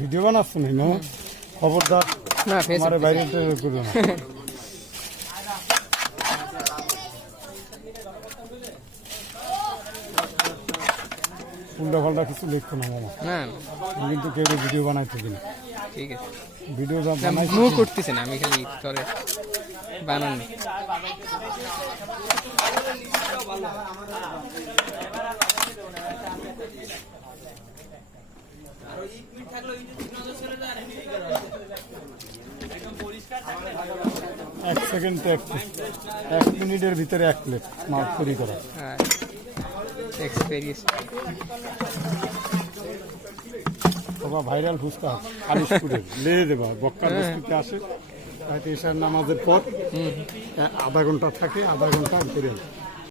Video বানাচ্ছ না খবরদার আমার বাইরে করবে না। উল্টা পাল্টা কিছু লিখতো না মামা, কিন্তু কেউ ভিডিও বানাইতে দিন। ঠিক আছে, ভিডিও যা বানাই মুভ করতেছে না, আমি খালি তোরে বানান। এক সেকেন্ড, 1 মিনিটের ভিতরে 1 প্লেট মাছ তৈরি করা। এক্সপেরিয়েন্স বাবা ভাইরাল ফুচকা আলিশপুরের লেয়ে দেবা বক্কার বস্তিতে আসে, হয়তো এশার নামাজের পর আধা ঘন্টা থাকে, আধা ঘন্টা করে